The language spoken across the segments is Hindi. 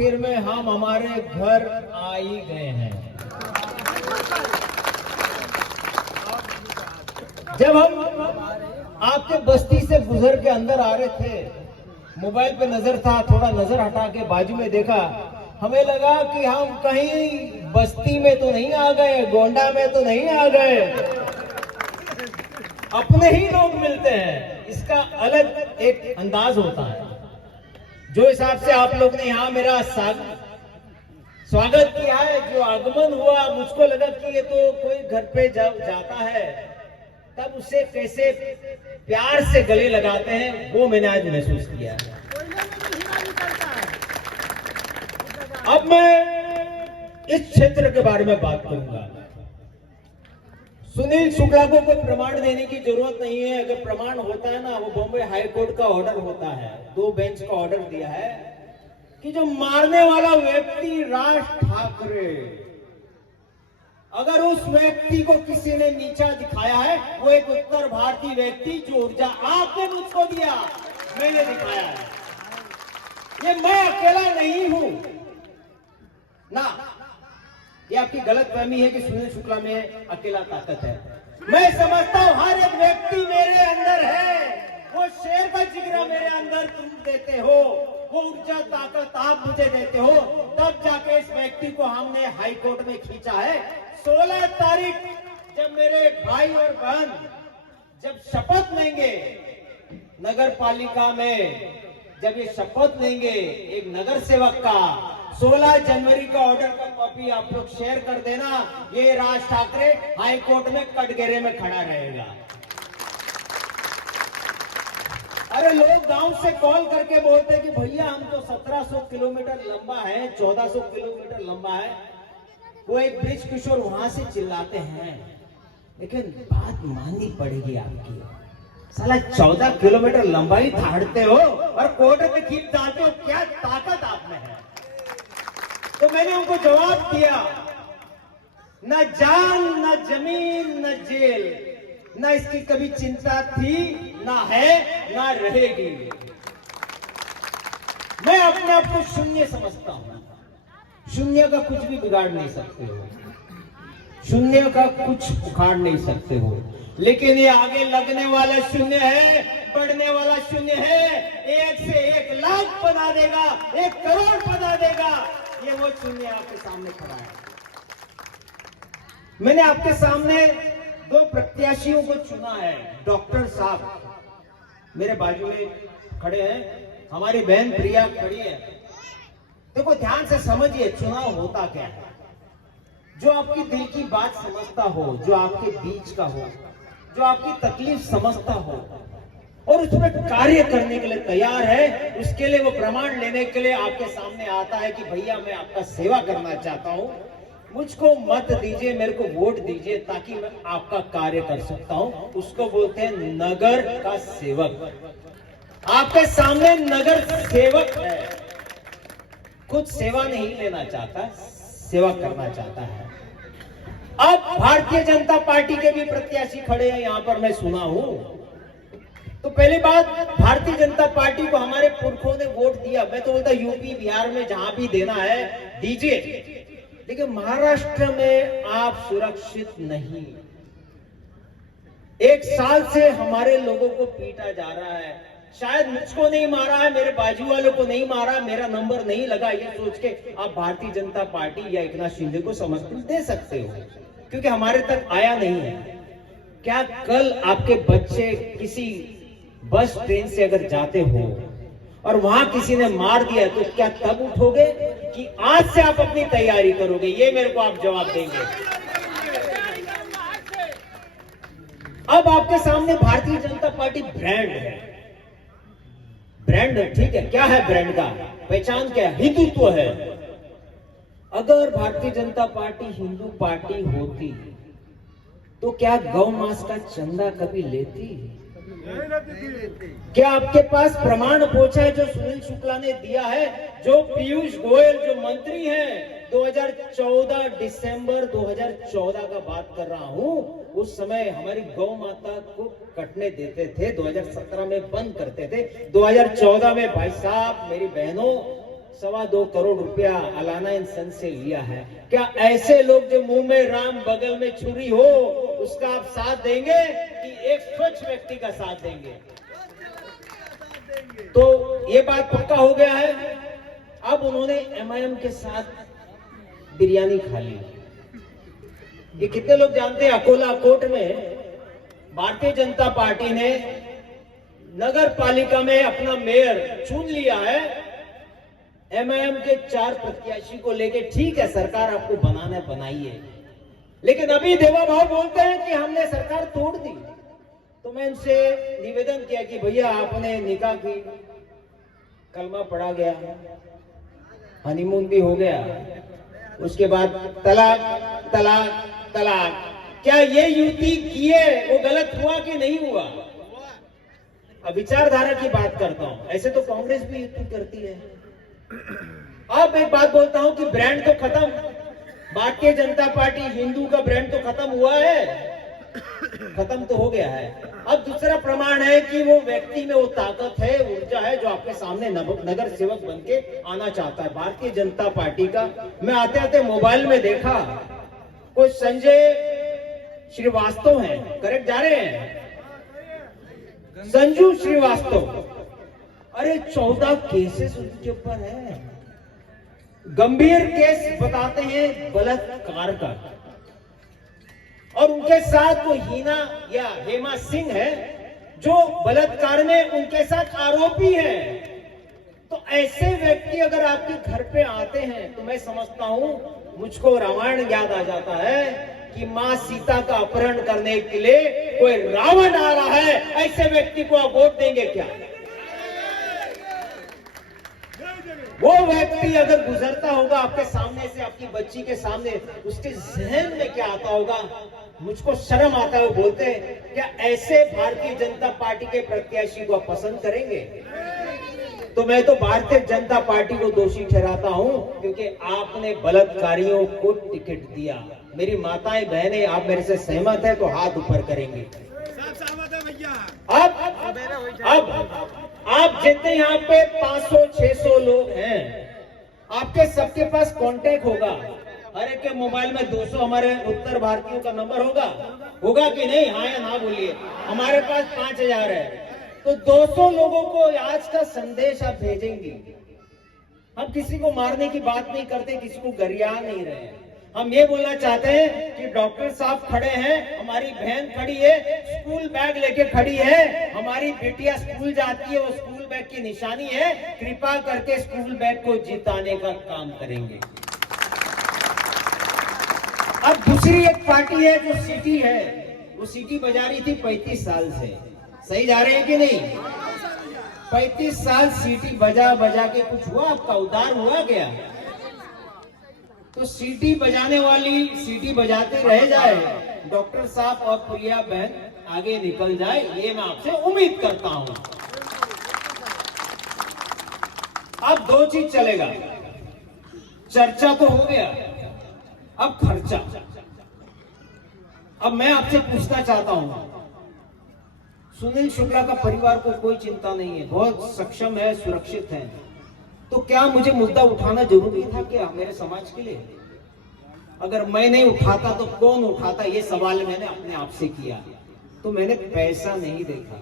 आखिर में हम हमारे घर आ ही गए हैं। जब हम आपके बस्ती से गुजर के अंदर आ रहे थे, मोबाइल पे नजर था, थोड़ा नजर हटा के बाजू में देखा, हमें लगा कि हम कहीं बस्ती में तो नहीं आ गए, गोंडा में तो नहीं आ गए, अपने ही लोग मिलते हैं। इसका अलग एक अंदाज होता है। जो हिसाब से आप लोग ने यहाँ मेरा स्वागत किया है, जो आगमन हुआ, मुझको लगा कि ये तो कोई घर पे जाता है तब उसे कैसे प्यार से गले लगाते हैं, वो मैंने आज महसूस किया है। अब मैं इस क्षेत्र के बारे में बात करूंगा। सुनील शुक्ला को कोई प्रमाण देने की जरूरत नहीं है। अगर प्रमाण होता है ना, वो बॉम्बे हाई कोर्ट का ऑर्डर होता है, 2 बेंच का ऑर्डर दिया है कि जो मारने वाला व्यक्ति राज ठाकरे, अगर उस व्यक्ति को किसी ने नीचा दिखाया है, वो एक उत्तर भारतीय व्यक्ति जो ऊर्जा आपने मुझको दिया, मैंने दिखाया है। ये मैं अकेला नहीं हूं ना, ये आपकी गलतफहमी है कि सुनील शुक्ला में अकेला ताकत है। मैं समझता हूं हर एक व्यक्ति मेरे अंदर है। वो शेर का जिगरा मेरे अंदर तुम देते हो, वो ऊर्जा ताकत आप मुझे देते हो, तब जाके इस व्यक्ति को हमने हाई कोर्ट में खींचा है। 16 तारीख जब मेरे भाई और बहन जब शपथ लेंगे नगर पालिका में, जब ये शपथ लेंगे एक नगर सेवक का, 16 जनवरी का ऑर्डर का कॉपी आप लोग शेयर कर देना। ये राज ठाकरे हाई कोर्ट में कटघरे में खड़ा रहेगा। अरे लोग गांव से कॉल करके बोलते हैं कि भैया हम तो 1700 किलोमीटर लंबा है, 1400 किलोमीटर लंबा है, वो एक ब्रिज किशोर वहां से चिल्लाते हैं। लेकिन बात माननी पड़ेगी आपकी, साला 14 किलोमीटर लंबाई धाड़ते हो और कोर्ट में खींच डालते हो, क्या ताकत आप में है? तो मैंने उनको जवाब दिया, न जान, न जमीन, न जेल, न इसकी कभी चिंता थी, न है, न रहेगी। मैं अपने आप को शून्य समझता हूं। शून्य का कुछ भी बिगाड़ नहीं सकते हो, शून्य का कुछ उखाड़ नहीं सकते हो, लेकिन ये आगे लगने वाला शून्य है, बढ़ने वाला शून्य है। 1 से 1 लाख बना देगा, 1 करोड़ बना देगा। ये वो शून्य आपके सामने खड़ा है। मैंने आपके सामने 2 प्रत्याशियों को चुना है। डॉक्टर साहब मेरे बाजू में खड़े हैं, हमारी बहन प्रिया खड़ी है। देखो ध्यान से समझिए, चुनाव होता क्या है। जो आपकी दिल की बात समझता हो, जो आपके बीच का हो, जो आपकी तकलीफ समझता हो और उसमें कार्य करने के लिए तैयार है, उसके लिए वो प्रमाण लेने के लिए आपके सामने आता है कि भैया मैं आपका सेवा करना चाहता हूं, मुझको मत दीजिए, मेरे को वोट दीजिए ताकि मैं आपका कार्य कर सकता हूं। उसको बोलते हैं नगर का सेवक। आपके सामने नगर सेवक है, खुद सेवा नहीं लेना चाहता, सेवा करना चाहता है। अब भारतीय जनता पार्टी के भी प्रत्याशी खड़े हैं यहां पर, मैं सुना हूं। तो पहली बात, भारतीय जनता पार्टी को हमारे पुरखों ने वोट दिया। मैं तो बोलता यूपी बिहार में जहां भी देना है दीजिए, लेकिन महाराष्ट्र में आप सुरक्षित नहीं। 1 साल से हमारे लोगों को पीटा जा रहा है। शायद मुझको नहीं मारा है, मेरे बाजू वालों को नहीं मारा, मेरा नंबर नहीं लगा, ये सोच के आप भारतीय जनता पार्टी या एकनाथ शिंदे को समर्थन दे सकते हो, क्योंकि हमारे तक आया नहीं है। क्या कल आपके बच्चे किसी बस ट्रेन से अगर जाते हो और वहां किसी ने मार दिया, तो क्या तब उठोगे कि आज से आप अपनी तैयारी करोगे? ये मेरे को आप जवाब देंगे। अब आपके सामने भारतीय जनता पार्टी ब्रांड है। ब्रांड ठीक है, क्या है ब्रांड का पहचान, क्या है? हिंदुत्व है। अगर भारतीय जनता पार्टी हिंदू पार्टी होती तो क्या गौ मांस का चंदा कभी लेती? क्या आपके पास प्रमाण पहुंचा है जो सुनील शुक्ला ने दिया है? जो पीयूष गोयल जो मंत्री हैं, 2014 दिसंबर 2014 का बात कर रहा हूं, उस समय हमारी गौ माता को कटने देते थे, 2017 में बंद करते थे, 2014 में भाई साहब मेरी बहनों 2.25 करोड़ रुपया अलाना इंसान से लिया है। क्या ऐसे लोग जो मुंह में राम बगल में छुरी हो उसका आप साथ देंगे कि एक स्वच्छ व्यक्ति का साथ देंगे? तो ये बात पक्का हो गया है। अब उन्होंने एमआईएम के साथ बिरयानी खा ली। ये कितने लोग जानते हैं, अकोला कोट में भारतीय जनता पार्टी ने नगर पालिका में अपना मेयर चुन लिया है एमआईएम के 4 प्रत्याशी को लेके। ठीक है, सरकार आपको बनाना बनाइए, लेकिन अभी देवा भाव बोलते हैं कि हमने सरकार तोड़ दी। तो मैं इनसे निवेदन किया कि भैया आपने निकाह की, कलमा पढ़ा गया, हनीमून भी हो गया, उसके बाद तलाक तलाक तलाक, क्या ये युति किए वो गलत हुआ कि नहीं हुआ? अब विचारधारा की बात करता हूं, ऐसे तो कांग्रेस भी युति करती है। अब एक बात बोलता हूं कि ब्रांड तो खत्म, भारतीय जनता पार्टी हिंदू का ब्रांड तो खत्म हुआ है, खत्म तो हो गया है। अब दूसरा प्रमाण है कि वो व्यक्ति में वो ताकत है, ऊर्जा है जो आपके सामने नगर सेवक बनके आना चाहता है भारतीय जनता पार्टी का। मैं आते आते मोबाइल में देखा कोई संजय श्रीवास्तव है, करेक्ट जा रहे हैं, संजू श्रीवास्तव, अरे 14 केसेस उनके ऊपर है, गंभीर केस बताते हैं बलात्कार का। और उनके साथ वो हीना या हेमा सिंह है जो बलात्कार में उनके साथ आरोपी है। तो ऐसे व्यक्ति अगर आपके घर पे आते हैं तो मैं समझता हूं, मुझको रामायण याद आ जाता है कि मां सीता का अपहरण करने के लिए कोई रावण आ रहा है, ऐसे व्यक्ति को आप वोट देंगे क्या? वो व्यक्ति अगर गुजरता होगा आपके सामने से, आपकी बच्ची के सामने, उसके जहन में क्या आता होगा? मुझको शर्म आता है वो बोलते हैं, क्या ऐसे भारतीय जनता पार्टी के प्रत्याशी को आप पसंद करेंगे? तो मैं तो भारतीय जनता पार्टी को दोषी ठहराता हूं, क्योंकि आपने बलात्कारियों को टिकट दिया। मेरी माताएं बहनें, आप मेरे से सहमत है तो हाथ ऊपर करेंगे। अब आप जितने यहाँ पे 500-600 लोग हैं, आपके सबके पास कांटेक्ट होगा, हर एक के मोबाइल में 200 हमारे उत्तर भारतीयों का नंबर होगा कि नहीं? हाँ या ना बोलिए। हमारे पास 5000 है, तो 200 लोगों को आज का संदेश आप भेजेंगे। हम किसी को मारने की बात नहीं करते, किसी को गरिया नहीं रहे हैं। हम ये बोलना चाहते हैं कि डॉक्टर साहब खड़े हैं, हमारी बहन खड़ी है, स्कूल बैग लेके खड़ी है, हमारी बेटियां स्कूल जाती है, वो स्कूल बैग की निशानी है, कृपा करके स्कूल बैग को जिताने का काम करेंगे। अब दूसरी एक पार्टी है जो सिटी है, वो सिटी बजा रही थी 35 साल से, सही जा रहे हैं कि नहीं? 35 साल सीटी बजा बजा के कुछ हुआ? आपका उद्धार हुआ क्या? तो सीटी बजाने वाली सीटी बजाते रह जाए, डॉक्टर साहब और प्रिया बहन आगे निकल जाए, ये मैं आपसे उम्मीद करता हूं। अब 2 चीज चलेगा, चर्चा तो हो गया, अब खर्चा। अब मैं आपसे पूछना चाहता हूं, सुनील शुक्ला का परिवार को कोई चिंता नहीं है, बहुत सक्षम है, सुरक्षित है, तो क्या मुझे मुद्दा उठाना जरूरी था क्या मेरे समाज के लिए? अगर मैं नहीं उठाता तो कौन उठाता? ये सवाल मैंने अपने आप से किया। तो मैंने पैसा नहीं देखा।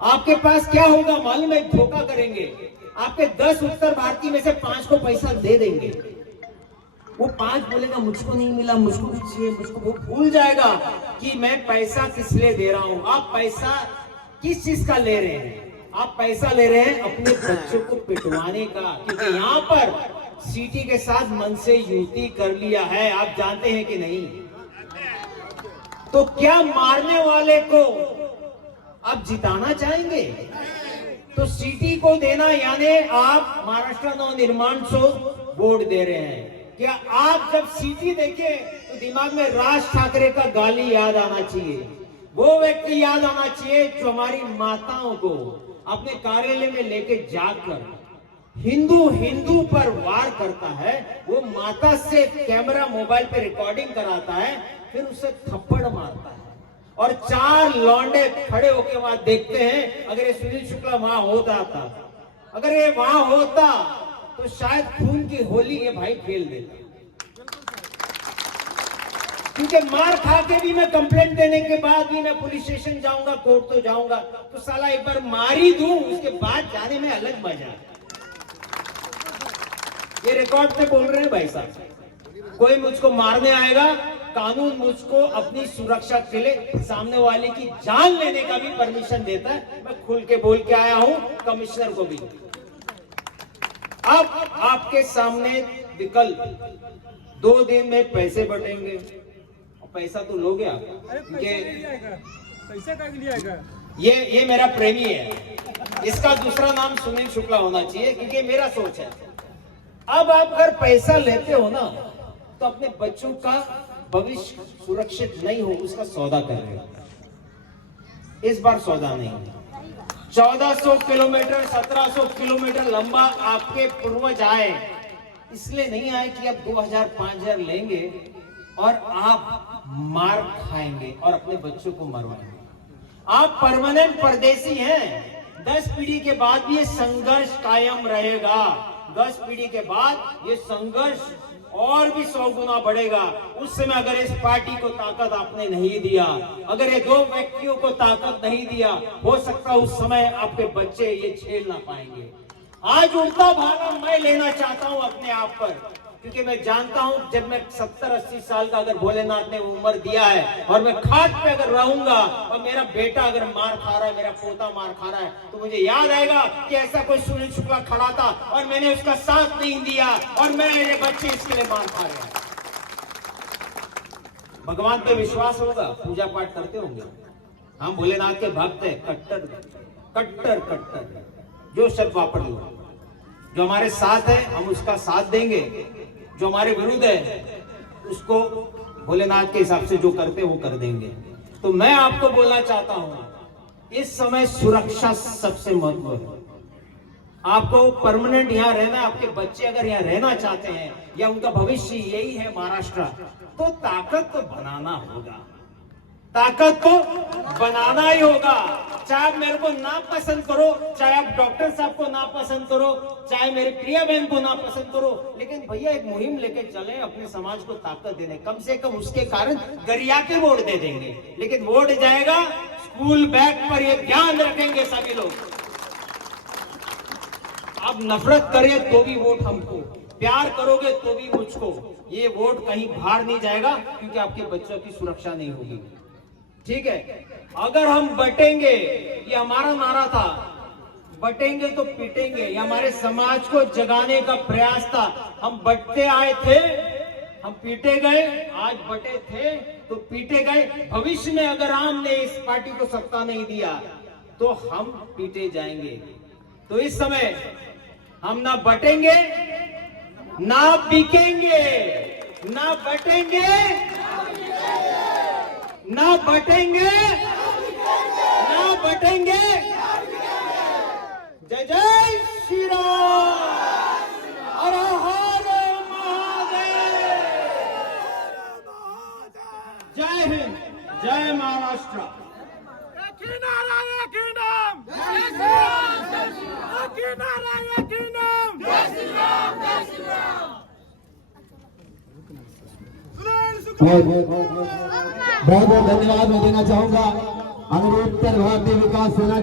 आपके पास क्या होगा मालूम है? धोखा करेंगे, आपके 10 उत्तर भारतीय में से 5 को पैसा दे देंगे। वो 5 बोलेगा मुझको नहीं मिला, मुझको कुछ चाहिए, मुझको, वो भूल जाएगा कि मैं पैसा किस लिए दे रहा हूं। आप पैसा किस चीज का ले रहे हैं? आप पैसा ले रहे हैं अपने बच्चों को पिटवाने का, क्योंकि यहाँ पर सीटी के साथ मन से युति कर लिया है, आप जानते हैं कि नहीं? तो क्या मारने वाले को आप जिताना चाहेंगे? तो सीटी को देना यानी आप महाराष्ट्र नवनिर्माण को वोट दे रहे हैं। क्या आप जब सीटी देखे तो दिमाग में राज ठाकरे का गाली याद आना चाहिए, वो व्यक्ति याद आना चाहिए जो हमारी माताओं को अपने कार्यालय में लेके जाकर हिंदू पर वार करता है, वो माता से कैमरा मोबाइल पे रिकॉर्डिंग कराता है, फिर उसे थप्पड़ मारता है, और 4 लौंडे खड़े होके वहां देखते हैं। अगर ये सुनील शुक्ला वहां होता था, अगर ये वहां होता तो शायद खून की होली ये भाई खेल देता। क्योंकि मार खा के भी मैं कंप्लेंट देने के बाद भी मैं पुलिस स्टेशन जाऊंगा, कोर्ट तो जाऊंगा, तो साला एक बार मार ही दूं, उसके बाद जाने में अलग मजा। ये रिकॉर्ड पे बोल रहे हैं भाई साहब। कोई मुझको मारने आएगा, कानून मुझको अपनी सुरक्षा के लिए सामने वाले की जान लेने का भी परमिशन देता है। मैं खुल के बोल के आया हूं कमिश्नर को भी। अब आपके सामने विकल्प 2 दिन में पैसे बटेंगे। पैसा तो लोगे आप, पैसा का लिए आएगा। ये मेरा प्रेमी है, इसका दूसरा नाम सुनील शुक्ला होना चाहिए, क्योंकि मेरा सोच है। अब आप अगर पैसा लेते हो ना, तो अपने बच्चों का भविष्य सुरक्षित नहीं हो, उसका सौदा कर रहे हो। इस बार सौदा नहीं। 1400 किलोमीटर 1700 किलोमीटर लंबा आपके पूर्वज आए, इसलिए नहीं आए कि आप 2000-5000 लेंगे और आप मार खाएंगे और अपने बच्चों को मरवाएंगे। आप परमानेंट परदेसी हैं। 10 पीढ़ी के बाद भी ये संघर्ष कायम रहेगा। 10 पीढ़ी के बाद ये संघर्ष और भी 100 गुना बढ़ेगा। उस समय अगर इस पार्टी को ताकत आपने नहीं दिया, अगर ये 2 व्यक्तियों को ताकत नहीं दिया, हो सकता उस समय आपके बच्चे ये झेल ना पाएंगे। आज उल्टा भाला मैं लेना चाहता हूं अपने आप पर, क्योंकि मैं जानता हूं जब मैं 70-80 साल का अगर भोलेनाथ ने उम्र दिया है और मैं खाट पे अगर रहूंगा और मेरा बेटा अगर मार खा रहा है, मेरा पोता मार खा रहा है, तो मुझे याद आएगा कि ऐसा कोई सुनील शुक्ला खड़ा था और मैंने उसका साथ नहीं दिया और मेरे बच्चे इसके लिए मार खा रहे हैं। भगवान पे विश्वास होगा, पूजा पाठ करते होंगे। हम भोलेनाथ के भक्त है, कट्टर कट्टर कट्टर, जो शब्द वापर लो। जो हमारे साथ है हम उसका साथ देंगे, जो हमारे विरुद्ध है उसको भोलेनाथ के हिसाब से जो करते वो कर देंगे। तो मैं आपको बोलना चाहता हूं, इस समय सुरक्षा सबसे महत्वपूर्ण है। आपको परमानेंट यहाँ रहना, आपके बच्चे अगर यहाँ रहना चाहते हैं या उनका भविष्य यही है महाराष्ट्र, तो ताकत तो बनाना होगा, ताकत तो बनाना ही होगा। चाहे आप मेरे को ना पसंद करो, चाहे आप डॉक्टर साहब को ना पसंद करो, चाहे मेरे प्रिया बहन को ना पसंद करो, लेकिन भैया एक मुहिम लेके चले अपने समाज को ताकत देने। कम से कम उसके कारण गरिया के वोट दे देंगे, लेकिन वोट जाएगा स्कूल बैग पर, ये ध्यान रखेंगे सभी लोग। आप नफरत करें तो भी वोट हमको, प्यार करोगे तो भी मुझको, ये वोट कहीं बाहर नहीं जाएगा, क्योंकि आपके बच्चों की सुरक्षा नहीं होगी। ठीक है, अगर हम बटेंगे, ये हमारा नारा था, बटेंगे तो पीटेंगे, ये हमारे समाज को जगाने का प्रयास था। हम बटते आए थे, हम पीटे गए, आज बटे थे तो पीटे गए। भविष्य में अगर हमने इस पार्टी को सत्ता नहीं दिया तो हम पीटे जाएंगे। तो इस समय हम ना बटेंगे ना बिकेंगे, ना बटेंगे ना बटेंगे ना बटेंगे। जय जय श्री राम, हर हर महादेव, जय हिंद, जय महाराष्ट्र। बहुत बहुत धन्यवाद मैं देना चाहूंगा अनुरूप उत्तर भारतीय विकास सेना